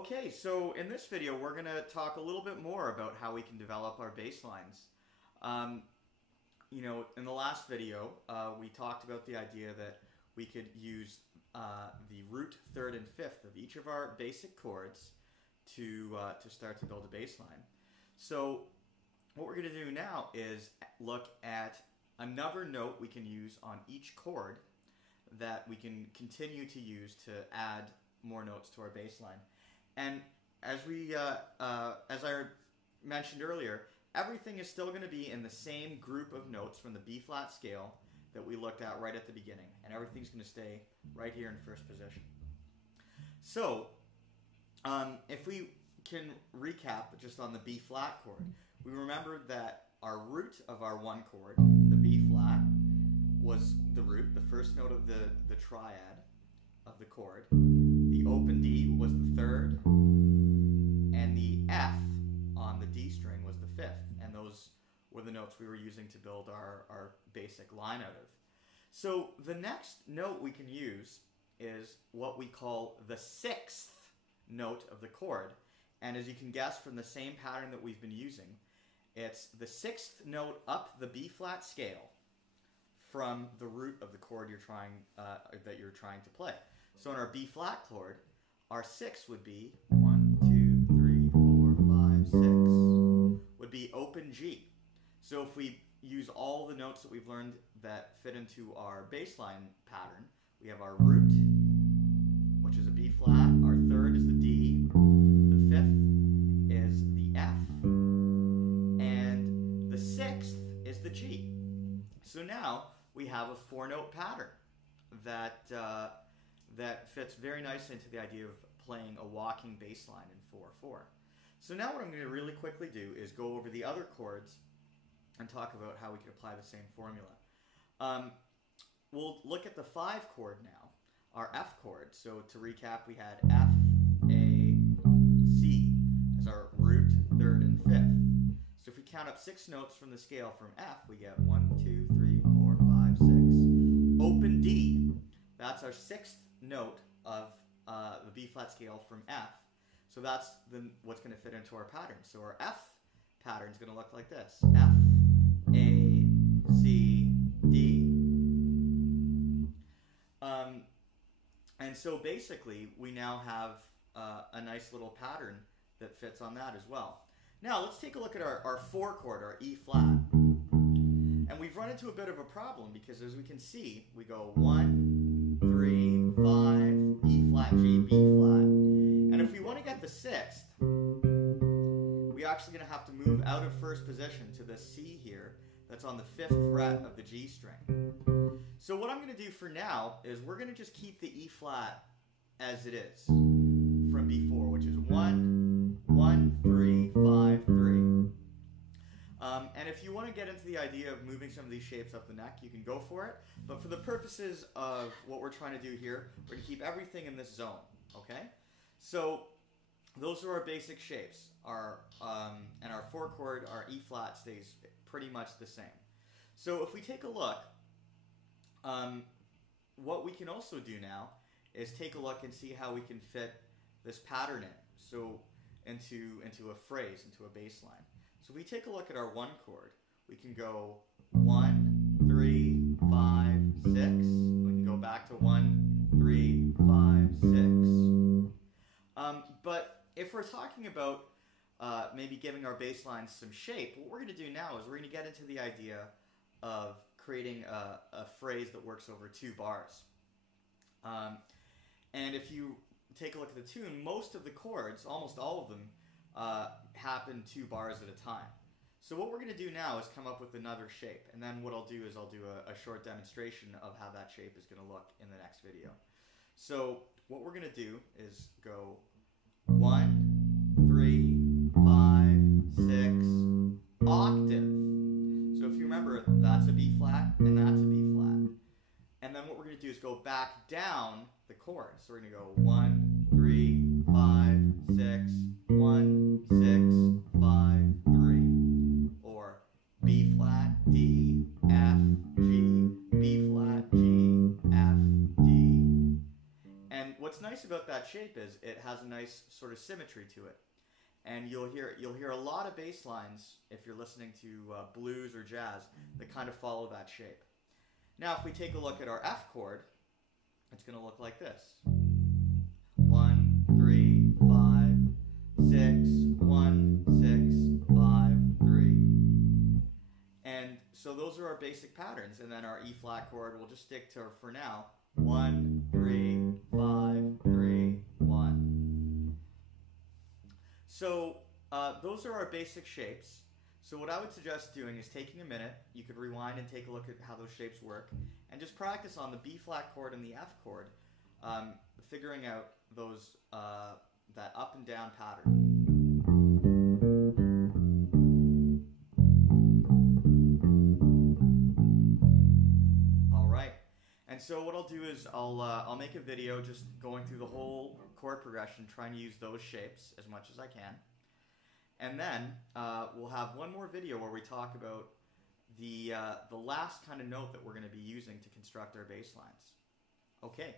Okay, so in this video we're going to talk a little bit more about how we can develop our bass lines. In the last video we talked about the idea that we could use the root, third, and fifth of each of our basic chords to start to build a bass line. So what we're going to do now is look at another note we can use on each chord that we can continue to use to add more notes to our bass line. And as I mentioned earlier, everything is still going to be in the same group of notes from the B flat scale that we looked at right at the beginning, and everything's going to stay right here in first position. So if we can recap just on the B flat chord, we remembered that our root of our one chord, the B flat, was the root, the first note of the triad of the chord. The open D was the third, and the F on the D string was the fifth, and those were the notes we were using to build our basic line out of. So the next note we can use is what we call the sixth note of the chord, and as you can guess from the same pattern that we've been using, it's the sixth note up the B flat scale from the root of the chord that you're trying to play. So in our B flat chord, our sixth would be 1, 2, 3, 4, 5, 6, would be open G. So if we use all the notes that we've learned that fit into our bass line pattern, we have our root, which is a B flat, our third is the D, the fifth is the F, and the sixth is the G. So now we have a four-note pattern that fits very nicely into the idea of playing a walking bass line in 4/4. So now what I'm going to really quickly do is go over the other chords and talk about how we can apply the same formula. We'll look at the 5 chord now, our F chord. So to recap, we had F, A, C as our root, third, and fifth. So if we count up 6 notes from the scale from F, we get 1, 2, 3, 4, 5, 6. Open D, that's our 6th note of the B flat scale from F. So that's what's going to fit into our pattern. So our F pattern is going to look like this: F, A, C, D. And so basically we now have a nice little pattern that fits on that as well. Now let's take a look at our 4 chord, our E flat. And we've run into a bit of a problem because, as we can see, we go 1, 3, 5, E flat, G, B flat. And if we want to get the 6th, we're actually going to have to move out of first position to the C here that's on the 5th fret of the G string. So what I'm going to do for now is we're going to just keep the E flat as it is from B4, which is 1, 1, 3, 5, 3. And if you want to get into the idea of moving some of these shapes up the neck, you can go for it. But for the purposes of what we're trying to do here, we're going to keep everything in this zone. Okay? So those are our basic shapes. And our 4 chord, our E flat, stays pretty much the same. So if we take a look, what we can also do now is take a look and see how we can fit this pattern in. So into a phrase, into a bass line. So if we take a look at our 1 chord, we can go 1, 3, 5, 6. We can go back to 1, 3, 5, 6. But if we're talking about maybe giving our bass line some shape, what we're going to do now is we're going to get into the idea of creating a phrase that works over 2 bars. And if you take a look at the tune, most of the chords, almost all of them, happen 2 bars at a time. So what we're going to do now is come up with another shape, and then what I'll do is I'll do a short demonstration of how that shape is going to look in the next video. So what we're going to do is go 1, 3, 5, 6, octave. So if you remember, that's a B flat and that's a B flat. And then what we're going to do is go back down the chord. So we're going to go 1, 3, 5, 6, 1, 6, 5, 3. Or B flat, D, F, G, B flat, G, F, D. And what's nice about that shape is it has a nice sort of symmetry to it. And you'll hear a lot of bass lines if you're listening to blues or jazz that kind of follow that shape. Now, if we take a look at our F chord, it's going to look like this: 1, 3, 5, 6, 1, 6, 5, 3. And so those are our basic patterns. And then our E flat chord, we'll just stick to, for now, 1, 3, 5, 3, 1. So those are our basic shapes. So what I would suggest doing is taking a minute. You could rewind and take a look at how those shapes work, and just practice on the B flat chord and the F chord, figuring out those that up and down pattern. All right. And so what I'll do is I'll make a video just going through the whole chord progression, trying to use those shapes as much as I can. And then we'll have one more video where we talk about the last kind of note that we're going to be using to construct our bass lines. Okay.